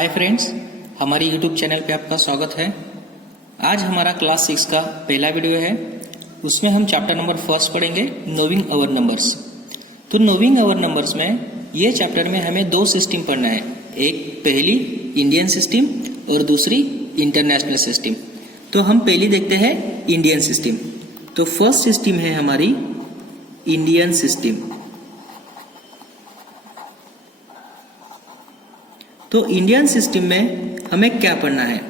Hi friends, हमारी YouTube channel पे आपका स्वागत है। आज हमारा क्लास 6 का पहला वीडियो है। उसमें हम चैप्टर नंबर फर्स्ट पढ़ेंगे, नोविंग आवर नंबर्स। तो नोविंग आवर नंबर्स में ये चैप्टर में हमें दो सिस्टम पढ़ना है, एक पहली इंडियन सिस्टम और दूसरी इंटरनेशनल सिस्टम। तो हम पहली देखते हैं इंडियन सिस्टम। तो फर्स्ट सिस्टम है हमारी इंडियन सिस्टम। तो इंडियन सिस्टम में हमें क्या पढ़ना है?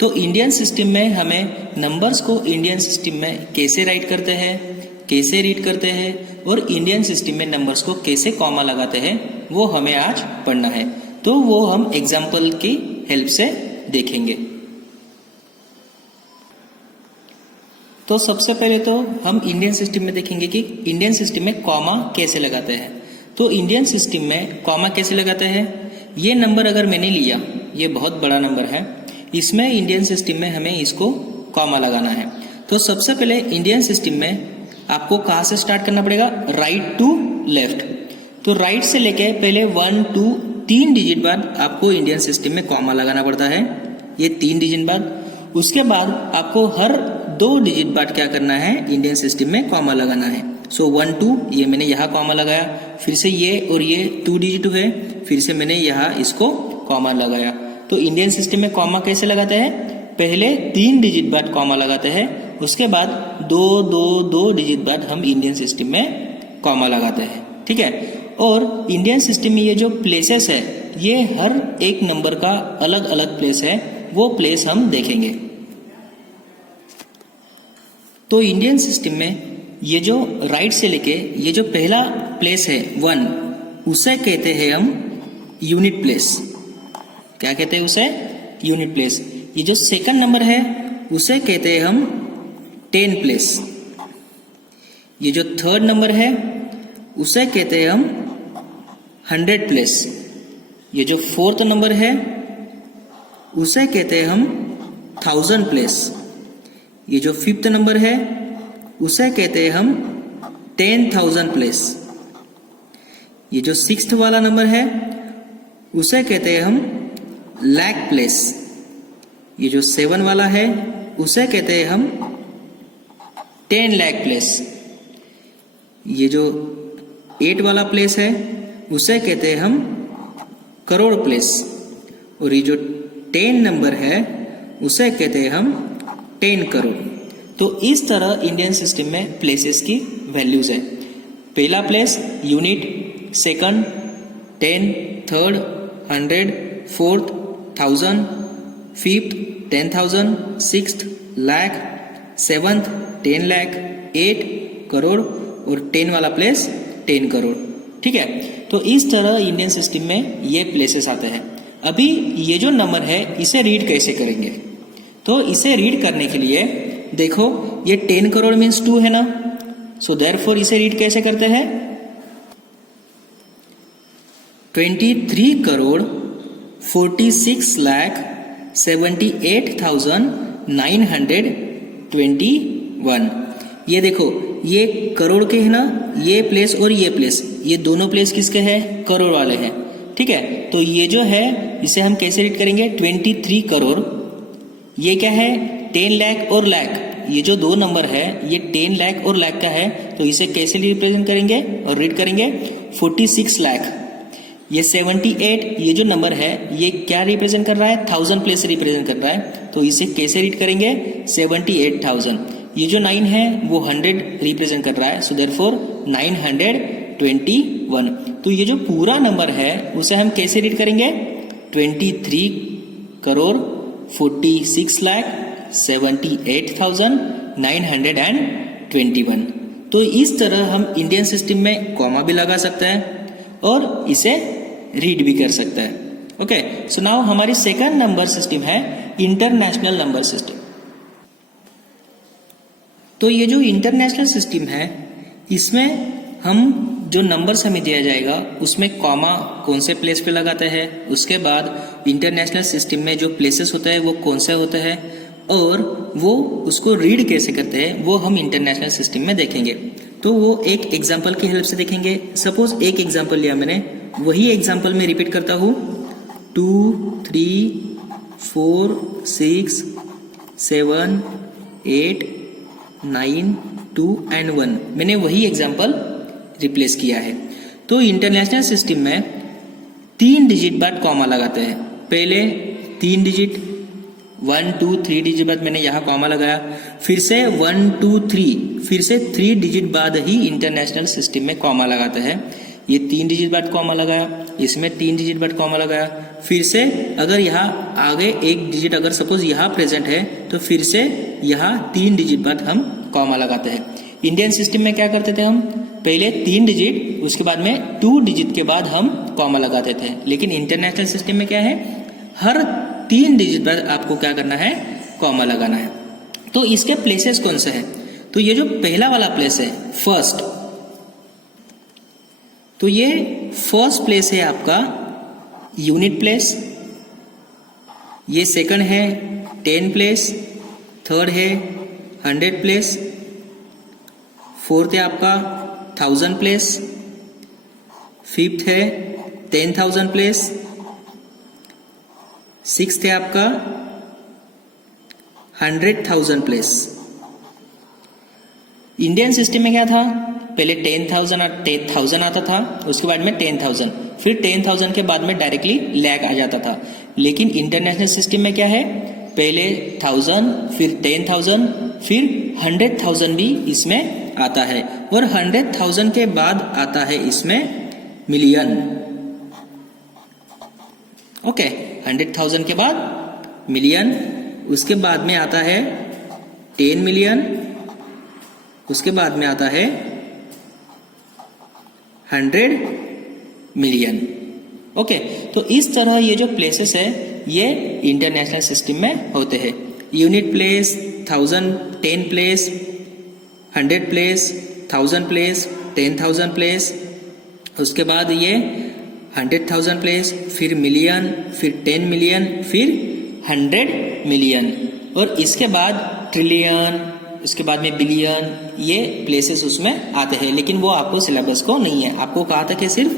तो इंडियन सिस्टम में हमें नंबर्स को इंडियन सिस्टम में कैसे राइट करते हैं, कैसे रीड करते हैं और इंडियन सिस्टम में नंबर्स को कैसे कॉमा लगाते हैं, वो हमें आज पढ़ना है। तो वो हम एग्जाम्पल की हेल्प से देखेंगे। तो सबसे पहले तो हम इंडियन सिस्टम में देखेंगे कि इंडियन सिस्टम में कॉमा कैसे लगाते हैं। तो इंडियन सिस्टम में कॉमा कैसे लगाते हैं? ये नंबर अगर मैंने लिया, ये बहुत बड़ा नंबर है, इसमें इंडियन सिस्टम में हमें इसको कॉमा लगाना है। तो सबसे पहले इंडियन सिस्टम में आपको कहाँ से स्टार्ट करना पड़ेगा? Right to left. तो राइट से लेके पहले 1 2 3 डिजिट बाद आपको इंडियन सिस्टम में कॉमा लगाना पड़ता है, ये 3 डिजिट बाद। उसके बाद आपको हर 2 डिजिट बाद क्या करना है? इंडियन सिस्टम में कॉमा लगाना है। सो 1 2 ये मैंने यहाँ कॉमा लगाया, फिर से ये और ये 2 डिजिट है, फिर से मैंने यहाँ इसको कॉमा लगाया। तो इंडियन सिस्टम में कॉमा कैसे लगाते हैं? पहले 3 डिजिट बाद कॉमा लगाते हैं, उसके बाद 2 डिजिट बाद हम इंडियन सिस्टम में कॉमा लगाते हैं। ठीक है। और इंडियन सिस्टम में ये जो प्लेसेस है, ये हर एक नंबर का अलग अलग प्लेस है, वो प्लेस हम देखेंगे। तो इंडियन सिस्टम में ये जो राइट से लेके ये जो पहला प्लेस है 1, उसे कहते हैं हम यूनिट प्लेस। क्या कहते हैं उसे? Unit place. ये जो सेकंड नंबर है उसे कहते हैं हम 10 प्लेस। ये जो थर्ड नंबर है उसे कहते हैं हम 100 प्लेस। ये जो फोर्थ नंबर है उसे कहते हैं हम 1000 प्लेस। ये जो फिफ्थ नंबर है उसे कहते हैं हम 10,000 प्लेस। ये जो सिक्स्थ वाला नंबर है उसे कहते हैं हम लाख प्लेस। ये जो 7 वाला है उसे कहते हैं हम 10 लाख प्लेस। ये जो 8 वाला प्लेस है उसे कहते हैं हम करोड़ प्लेस। और ये जो 10 नंबर है उसे कहते हैं हम 10 करोड़। तो इस तरह इंडियन सिस्टम में प्लेसेस की वैल्यूज है। पहला place unit, second 10, third 100, fourth 1000, fifth 10,000, sixth lakh, seventh 10 lakh, 8 crore और 10 वाला प्लेस 10 करोड़। ठीक है। तो इस तरह इंडियन सिस्टम में ये प्लेसेस आते हैं। अभी ये जो नंबर है इसे रीड कैसे करेंगे? तो इसे रीड करने के लिए देखो, ये 10 करोड़ मीन्स 2 है ना, सो देयरफॉर इसे रीड कैसे करते हैं? 23 करोड़ 46 लाख 78,921। ये देखो, ये करोड़ के है ना, ये प्लेस और ये प्लेस, ये दोनों प्लेस किसके हैं? करोड़ वाले हैं। ठीक है। तो ये जो है इसे हम कैसे रीड करेंगे? 23 करोड़, ये क्या है? 10 लाख और लाख। ये जो दो नंबर है ये 10 लाख और लाख का है, तो इसे कैसे रिप्रेजेंट करेंगे और रीड करेंगे? 46 लाख। ये 78, ये जो नंबर है ये क्या रिप्रेजेंट कर रहा है? 1000 प्लेस से रिप्रेजेंट कर रहा है, तो इसे कैसे रीड करेंगे? 78,000। ये जो 9 है वो 100 रिप्रेजेंट कर रहा है, सो देयरफॉर 921। तो ये जो पूरा नंबर है उसे हम कैसे रीड करेंगे? 23 करोड़ 46 लाख 78,921। तो इस तरह हम इंडियन सिस्टम में कॉमा भी लगा सकते हैं और इसे रीड भी कर सकते हैं। ओके। सो नाउ हमारी सेकंड नंबर सिस्टम है इंटरनेशनल नंबर सिस्टम। तो ये जो इंटरनेशनल सिस्टम है इसमें हम जो नंबर्स हमें दिया जाएगा उसमें कॉमा कौन से प्लेस पे लगाते हैं, उसके बाद इंटरनेशनल सिस्टम में जो प्लेसेस होते हैं वो कौन से होते हैं और वो उसको रीड कैसे करते हैं, वो हम इंटरनेशनल सिस्टम में देखेंगे। तो वो एक एग्जाम्पल की हेल्प से देखेंगे। सपोज एक एग्जाम्पल लिया मैंने, वही एग्जाम्पल मैं रिपीट करता हूँ। 2 3 4 6 7 8 9 2 एंड 1। मैंने वही एग्जाम्पल रिप्लेस किया है। तो इंटरनेशनल सिस्टम में 3 डिजिट बाद कॉमा लगाते हैं। पहले 3 डिजिट 1 2 3 डिजिट बाद मैंने यहाँ कॉमा लगाया, फिर से 1 2 3, फिर से 3 डिजिट बाद ही इंटरनेशनल सिस्टम में कॉमा लगाते हैं। ये 3 डिजिट बाद कॉमा लगाया, इसमें 3 डिजिट बाद कॉमा लगाया, फिर से अगर यहाँ आगे एक डिजिट अगर सपोज यहाँ प्रेजेंट है तो फिर से यहाँ 3 डिजिट बाद हम कॉमा लगाते हैं। इंडियन सिस्टम में क्या करते थे हम, पहले 3 डिजिट उसके बाद में 2 डिजिट के बाद हम कॉमा लगाते थे। लेकिन इंटरनेशनल सिस्टम में क्या है, हर 3 डिजिट बाद आपको क्या करना है, कॉमा लगाना है। तो इसके प्लेसेस कौन से हैं, तो ये जो पहला वाला प्लेस है फर्स्ट, तो ये फर्स्ट प्लेस है आपका यूनिट प्लेस, ये सेकंड है 10 प्लेस, थर्ड है 100 प्लेस, फोर्थ है आपका 1000 प्लेस, फिफ्थ है 10,000 प्लेस, सिक्स्थ है आपका 100,000 प्लेस। इंडियन सिस्टम में क्या था, पहले 10,000 आता था, उसके बाद में 10,000, फिर 10,000 के बाद में डायरेक्टली लैक आ जाता था। लेकिन इंटरनेशनल सिस्टम में क्या है, पहले 1000, फिर 10,000, फिर 100,000 भी इसमें आता है, और 100,000 के बाद आता है इसमें मिलियन। ओके, 100,000 के बाद मिलियन, उसके बाद में आता है 10 मिलियन, उसके बाद में आता है 100 मिलियन। ओके, तो इस तरह ये जो प्लेसेस है ये इंटरनेशनल सिस्टम में होते हैं। Unit place, 1000, 10 place, 100 place, 1000 place, 10,000 place, उसके बाद ये 100,000 प्लेस, फिर मिलियन, फिर 10 मिलियन, फिर 100 मिलियन, और इसके बाद ट्रिलियन, उसके बाद में बिलियन, ये प्लेसेस उसमें आते हैं। लेकिन वो आपको सिलेबस को नहीं है, आपको कहा था कि सिर्फ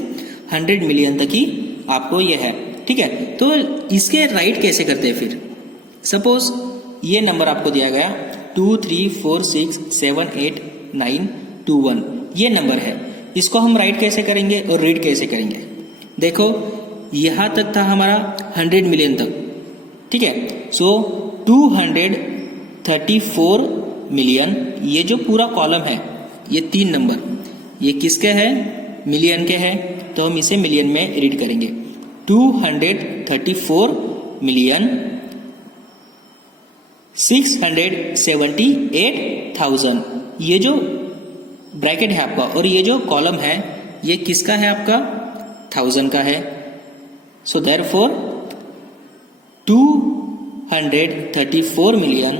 100 मिलियन तक ही आपको ये है। ठीक है, तो इसके राइट कैसे करते हैं फिर, सपोज ये नंबर आपको दिया गया 2 3 4 6 7 8 9 2 1, ये नंबर है, इसको हम राइट कैसे करेंगे और रीड कैसे करेंगे। देखो यहां तक था हमारा 100 मिलियन तक, ठीक है। सो 234 मिलियन, ये जो पूरा कॉलम है, ये 3 नंबर, ये किसके है, मिलियन के है, तो हम इसे मिलियन में रीड करेंगे। 234 मिलियन 678,000, ये जो ब्रैकेट है आपका और ये जो कॉलम है ये किसका है, आपका 1000 का है। So therefore 234 million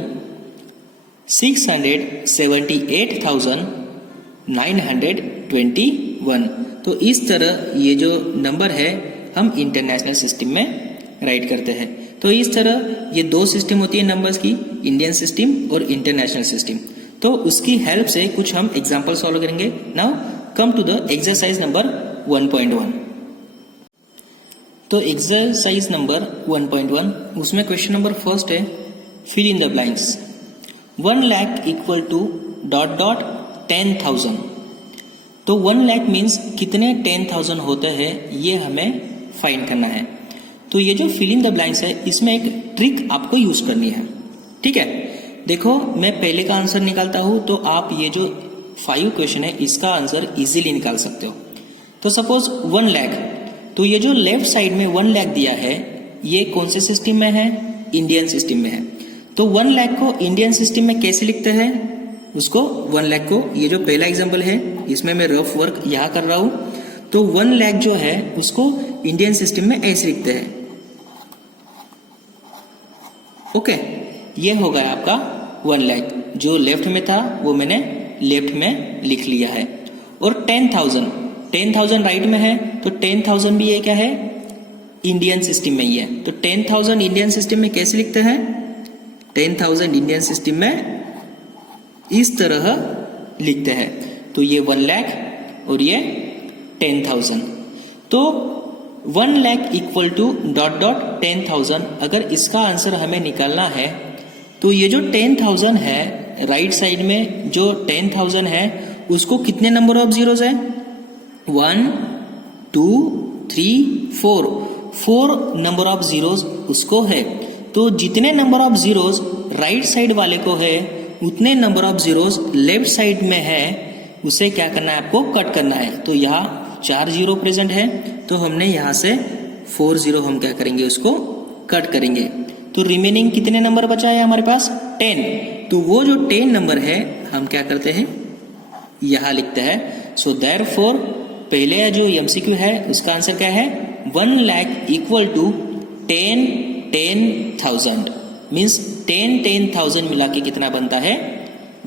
678,921। तो इस तरह ये जो नंबर है हम इंटरनेशनल सिस्टम में राइट करते हैं। तो इस तरह ये 2 सिस्टम होती है नंबर्स की, इंडियन सिस्टम और इंटरनेशनल सिस्टम। तो उसकी हेल्प से कुछ हम एग्जांपल सॉल्व करेंगे। Now come to the exercise number 1.1। तो एक्सरसाइज नंबर 1.1, उसमें क्वेश्चन नंबर फर्स्ट है fill in the blanks. 1 lakh equal to ... 10,000। तो 1 लाख मीन्स कितने 10,000 होते हैं ये हमें फाइंड करना है। तो ये जो फिल इन द ब्लैंक्स है इसमें एक ट्रिक आपको यूज करनी है, ठीक है। देखो मैं पहले का आंसर निकालता हूं तो आप ये जो 5 क्वेश्चन है इसका आंसर इजीली निकाल सकते हो। तो सपोज 1 लाख, तो ये जो लेफ्ट साइड में 1 लाख दिया है ये कौन से सिस्टम में है, इंडियन सिस्टम में है। तो 1 लाख को इंडियन सिस्टम में कैसे लिखते हैं, उसको 1 लाख को, ये जो पहला एग्जाम्पल है इसमें मैं रफ वर्क यहाँ कर रहा हूं, तो 1 लाख जो है उसको इंडियन सिस्टम में ऐसे लिखते हैं। ओके, ये हो गया आपका 1 लाख, जो लेफ्ट में था वो मैंने लेफ्ट में लिख लिया है। और 10,000 राइट में है, तो 10,000 भी ये क्या है, इंडियन सिस्टम में ही है। तो 10,000 इंडियन सिस्टम में कैसे लिखते हैं, 10,000 इंडियन सिस्टम में इस तरह लिखते हैं। तो ये 1 लाख और ये 10,000। तो 1 lakh equal to dot dot 10,000, अगर इसका आंसर हमें निकालना है तो ये जो 10,000 है राइट साइड में जो 10,000 है उसको कितने नंबर ऑफ जीरोज है? 1 2 3 4 नंबर ऑफ जीरोज उसको है। तो जितने number of zeros right side वाले को है उतने number of zeros left side में है, उसे क्या करना है आपको? कट करना है। तो यहाँ 4 जीरो प्रेजेंट है तो हमने यहाँ से 4 जीरो हम क्या करेंगे? उसको कट करेंगे। तो रिमेनिंग कितने नंबर बचा है हमारे पास? 10। तो वो जो 10 नंबर है हम क्या करते हैं? यहाँ लिखते हैं। सो देयरफॉर पहले जो एमसीक्यू है उसका आंसर क्या है? 1 लाख इक्वल टू 10,000 मीन्स 10,000 मिला के कितना बनता है?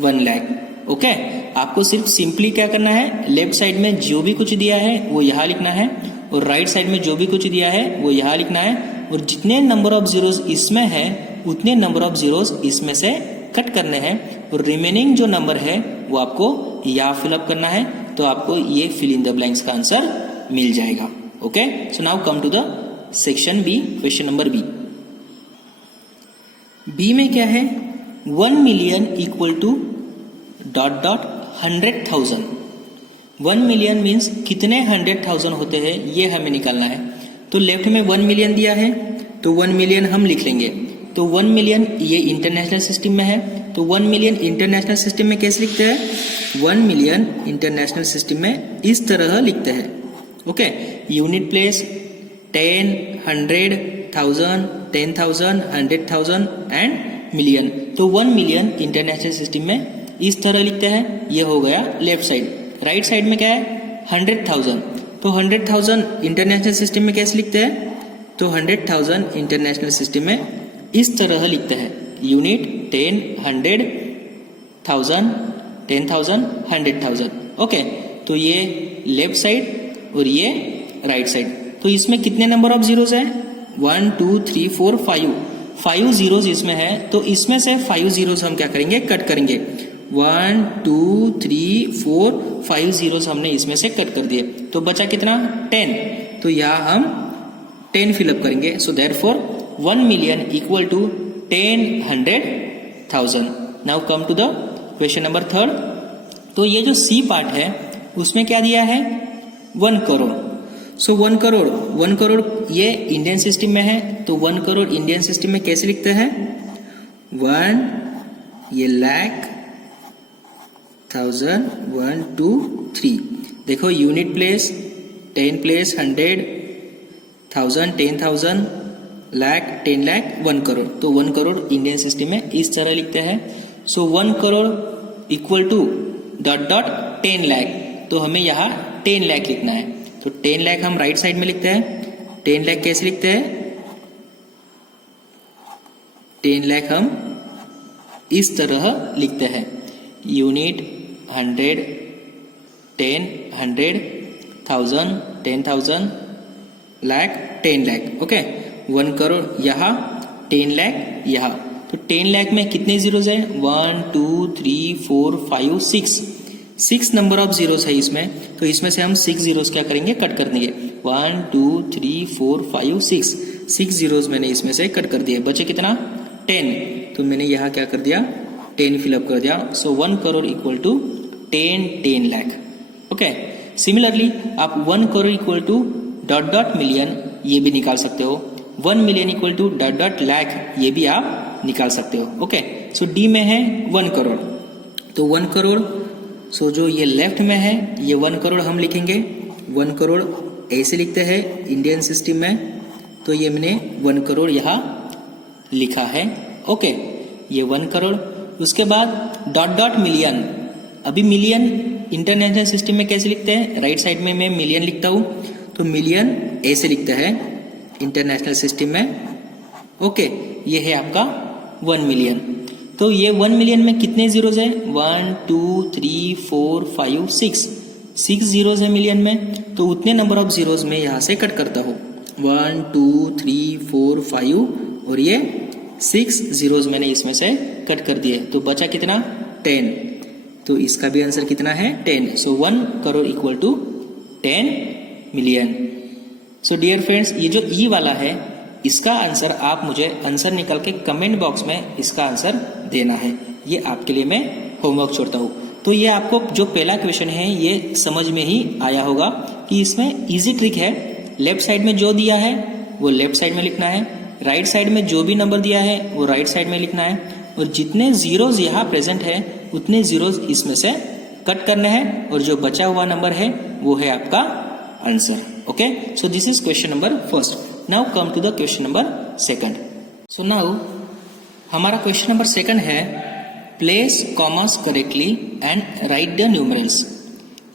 1 लाख। ओके, आपको सिर्फ सिंपली क्या करना है? लेफ्ट साइड में जो भी कुछ दिया है वो यहाँ लिखना है और राइट साइड में जो भी कुछ दिया है वो यहाँ लिखना है, और जितने नंबर ऑफ जीरोज इसमें है उतने नंबर ऑफ जीरोज इसमें से कट करने हैं, और रिमेनिंग जो नंबर है वो आपको यहाँ फिलअप करना है। तो आपको ये फिल इन द ब्लैंक्स का आंसर मिल जाएगा। Okay, so now come to the section B, question number B. B में क्या है? 1 million equal to dot dot 100,000। 1 million means कितने 100,000 होते हैं ये हमें निकालना है। तो लेफ्ट में 1 मिलियन दिया है तो 1 मिलियन हम लिख लेंगे। तो 1 मिलियन ये इंटरनेशनल सिस्टम में है, तो 1 मिलियन इंटरनेशनल सिस्टम में कैसे लिखते हैं? 1 मिलियन इंटरनेशनल सिस्टम में इस तरह लिखते हैं। Okay, unit place 10, 100, 1000, 10,000, 100,000 and million. तो 1 मिलियन इंटरनेशनल सिस्टम में इस तरह लिखते हैं। ये हो गया लेफ्ट साइड। राइट साइड में क्या है? 100,000। तो 100,000 इंटरनेशनल सिस्टम में कैसे लिखते हैं? तो 100,000 इंटरनेशनल सिस्टम में इस तरह लिखते हैं। यूनिट 10, 100, 1000, 10,000, 100,000। ओके, तो ये लेफ्ट साइड और ये राइट साइड। तो इसमें कितने नंबर ऑफ जीरोज है? 1 2 3 4 5 जीरोज इसमें है। तो इसमें से 5 जीरोज हम क्या करेंगे? कट करेंगे। 1 2 3 4 5 जीरोज हमने इसमें से कट कर दिए। तो बचा कितना? 10। तो यहाँ हम 10 फिलअप करेंगे। So therefore 1 million equal to 10, 100,000। Now come to the question number 3। तो ये जो सी पार्ट है उसमें क्या दिया है? 1 करोड़। सो 1 करोड़ ये इंडियन सिस्टम में है। तो 1 करोड़ इंडियन सिस्टम में कैसे लिखते हैं? 1 ये लाख, 1000, 1 2 3। देखो unit place 10 place 100, 1000, 10,000, lakh, 10 lakh, 1 crore. तो 1 करोड़ इंडियन सिस्टम में इस तरह लिखते हैं। सो 1 crore equal to dot dot 10 lakh. तो हमें यहाँ 10 लाख लिखना है। तो 10 लाख हम राइट साइड में लिखते हैं। 10 लाख कैसे लिखते हैं? 10 लाख हम इस तरह लिखते हैं। यूनिट 100, 10, 100, 1000, 10,000, लाख, 10 लाख। ओके, 1 करोड़ यहाँ, 10 लाख यहाँ। तो 10 लाख में कितने जीरोज है? 1 2 3 4 5 6 नंबर ऑफ जीरोज है इसमें। तो इसमें से हम 6 जीरोज क्या करेंगे? कट कर देंगे। 1 2 3 4 5 6 जीरोज मैंने इसमें से कट कर दिए। बचे कितना? 10। तो मैंने यहाँ क्या कर दिया? 10 फिलअप कर दिया। So 1 crore equal to 10 lakh. Okay, similarly आप 1 crore equal to dot dot million ये भी निकाल सकते हो। 1 million equal to dot dot lakh ये भी आप निकाल सकते हो। ओके, सो डी में है 1 करोड़। तो 1 करोड़, सो जो ये लेफ्ट में है ये 1 करोड़ हम लिखेंगे। 1 करोड़ ऐसे लिखते हैं इंडियन सिस्टम में। तो ये मैंने 1 करोड़ यहाँ लिखा है। ओके, ये 1 करोड़। उसके बाद डॉट डॉट मिलियन। अभी मिलियन इंटरनेशनल सिस्टम में कैसे लिखते हैं? राइट साइड में मैं मिलियन लिखता हूँ। तो मिलियन ऐसे लिखता है इंटरनेशनल सिस्टम में। ओके, ये है आपका 1 मिलियन। तो ये 1 मिलियन में कितने जीरोज है? 1 2 3 4 5 6 जीरोज है मिलियन में। तो उतने नंबर ऑफ जीरोज में यहाँ से कट करता हूँ। 1 2 3 4 5 और ये 6 जीरोज मैंने इसमें से कट कर दिए। तो बचा कितना? 10। तो इसका भी आंसर कितना है? 10। So 1 crore equal to 10 million. So dear friends, ये जो ई वाला है इसका आंसर आप मुझे आंसर निकल के कमेंट बॉक्स में इसका आंसर देना है। ये आपके लिए मैं होमवर्क छोड़ता हूँ। तो ये आपको जो पहला क्वेश्चन है ये समझ में ही आया होगा कि इसमें इजी ट्रिक है। लेफ्ट साइड में जो दिया है वो लेफ्ट साइड में लिखना है, राइट साइड में जो भी नंबर दिया है वो राइट साइड में लिखना है, और जितने जीरोज यहाँ प्रेजेंट है उतने जीरोज इसमें से कट करने हैं, और जो बचा हुआ नंबर है वो है आपका answer. Okay, so this is question number first. Now come to the question number second. So now हमारा क्वेश्चन नंबर सेकंड है place commas correctly and write the numerals.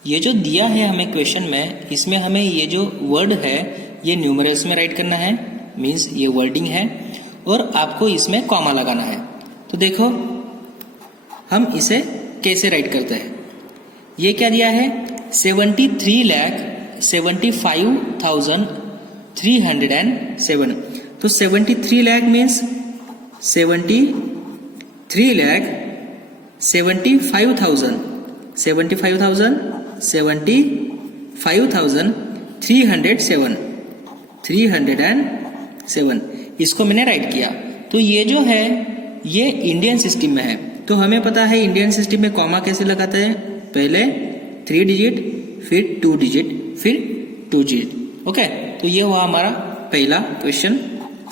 ये जो दिया है हमें क्वेश्चन में, इसमें हमें ये जो वर्ड है ये न्यूमरल्स में राइट करना है, मीन्स ये वर्डिंग है, और आपको इसमें कॉमा लगाना है। तो देखो हम इसे कैसे राइट करते हैं। ये क्या दिया है 73,75,307। तो 73 लाख मीन्स 75,307 307 इसको मैंने राइट किया। तो ये जो है ये इंडियन सिस्टम में है, तो हमें पता है इंडियन सिस्टम में कॉमा कैसे लगाते हैं, पहले 3 डिजिट, फिर 2 डिजिट, फिर 2 डिजिट। ओके, तो ये हुआ हमारा पहला क्वेश्चन।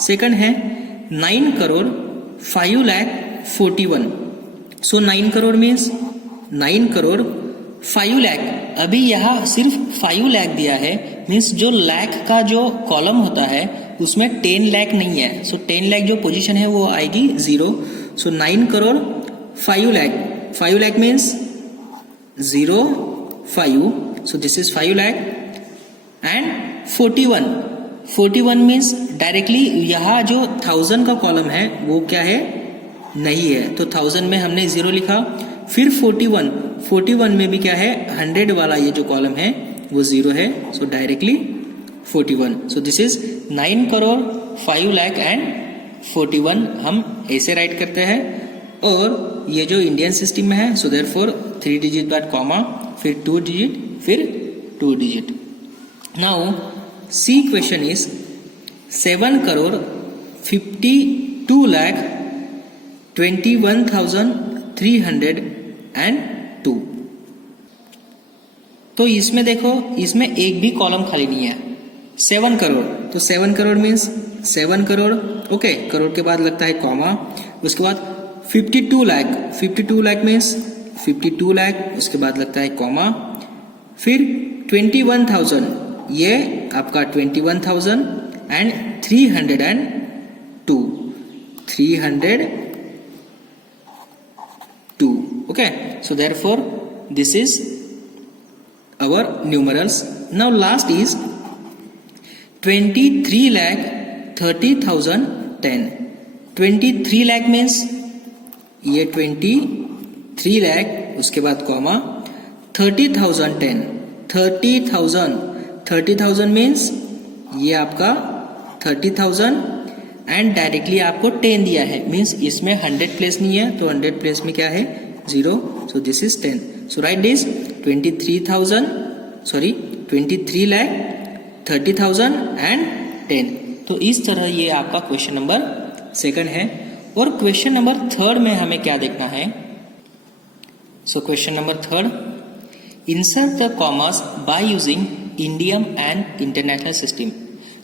सेकंड है 9,05,41,। सो 9 करोड़ मीन्स 9 करोड़ 5 लाख। अभी यहाँ सिर्फ 5 लाख दिया है, मीन्स जो लाख का जो कॉलम होता है उसमें 10 लाख नहीं है। सो 10 लाख जो पोजीशन है वो आएगी 0। सो 9 crore 5 lakh, 5 lakh means 0 5, so this is 5 lakh and 41 means directly यहाँ जो 1000 का कॉलम है वो क्या है, नहीं है, तो 1000 में हमने 0 लिखा। फिर 41 में भी क्या है 100 वाला ये जो कॉलम है वो 0 है, सो directly 41। So this is 9 crore 5 lakh and 41 हम ऐसे राइट करते हैं। और ये जो इंडियन सिस्टम में है, सो देयरफॉर 3 डिजिट बाद कॉमा, फिर 2 डिजिट, फिर 2 digit. Now see question is 7 crore 52 lakh 21,302। तो इसमें देखो इसमें एक भी कॉलम खाली नहीं है। 7 करोड़, तो 7 करोड़ मीन्स 7 करोड़, ओके, करोड़ के बाद लगता है कॉमा। उसके बाद 52 लाख मीन्स 52 लाख, उसके बाद लगता है कॉमा। फिर 21,000, ये आपका 21,000 and 302, okay. So therefore this is our numerals. Now last is 23,30,10। 23 lakh means ये 23 लाख, उसके बाद कॉमा 30,010, 30,000 मीन्स ये आपका 30,000 एंड डायरेक्टली आपको 10 दिया है, मीन्स इसमें 100 प्लेस नहीं है, तो 100 प्लेस में क्या है 0, सो this is 10। So right this 23 lakh 30,000 and 10। तो इस तरह ये आपका क्वेश्चन नंबर सेकंड है। और क्वेश्चन नंबर थर्ड में हमें क्या देखना है। So question number third, insert the commas by using Indian and international system.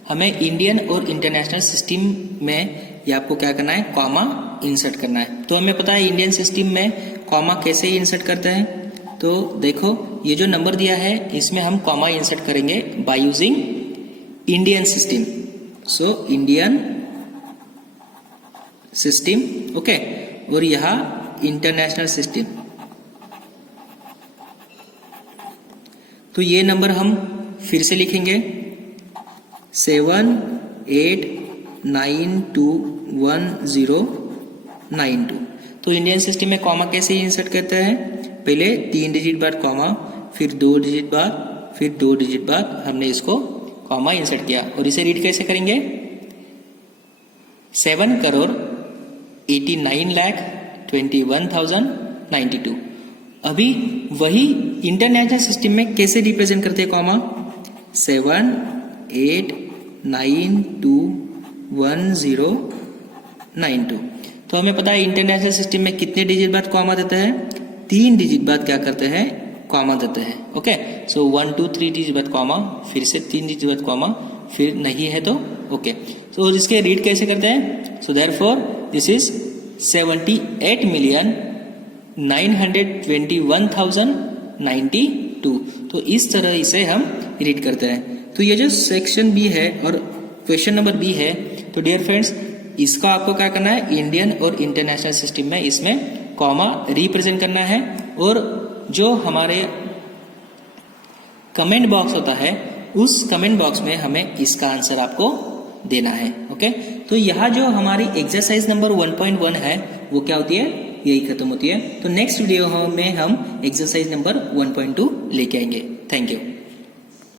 हमें इंडियन और इंटरनेशनल सिस्टम में ये आपको क्या करना है, कॉमा इंसर्ट करना है। तो हमें पता है इंडियन सिस्टम में कॉमा कैसे इंसर्ट करते हैं। तो देखो ये जो नंबर दिया है इसमें हम कॉमा इंसर्ट करेंगे by using Indian system. So Indian system, okay, और यहाँ इंटरनेशनल सिस्टम। तो ये नंबर हम फिर से लिखेंगे 78921092। तो इंडियन सिस्टम में कॉमा कैसे इंसर्ट करते हैं, पहले 3 डिजिट बाद कॉमा, फिर 2 डिजिट बाद, फिर 2 डिजिट बाद हमने इसको कॉमा इंसर्ट किया। और इसे रीड कैसे करेंगे 7 करोड़ 89,21,092। अभी वही इंटरनेशनल सिस्टम में कैसे रिप्रेजेंट करते हैं कॉमा, 7 89211092। तो हमें पता है इंटरनेशनल सिस्टम में कितने डिजिट बाद कॉमा देते हैं, 3 डिजिट बाद क्या करते हैं, कॉमा देते हैं। ओके, सो 1 2 3 डिजिट बाद कॉमा, फिर से 3 डिजिट बाद कॉमा, फिर नहीं है तो ओके। सो इसके रीड कैसे करते हैं, सो देयरफॉर दिस इज 78,921,092। तो इस तरह इसे हम रीड करते हैं। तो ये जो सेक्शन बी है और क्वेश्चन नंबर बी है, तो डियर फ्रेंड्स इसका आपको क्या करना है, इंडियन और इंटरनेशनल सिस्टम में इसमें कॉमा रिप्रेजेंट करना है, और जो हमारे कमेंट बॉक्स होता है उस कमेंट बॉक्स में हमें इसका आंसर आपको देना है। ओके, तो यहाँ जो हमारी एक्सरसाइज नंबर 1.1 है वो क्या होती है, यही खत्म होती है। तो नेक्स्ट वीडियो में हम एक्सरसाइज नंबर 1.2 लेके आएंगे। Thank you.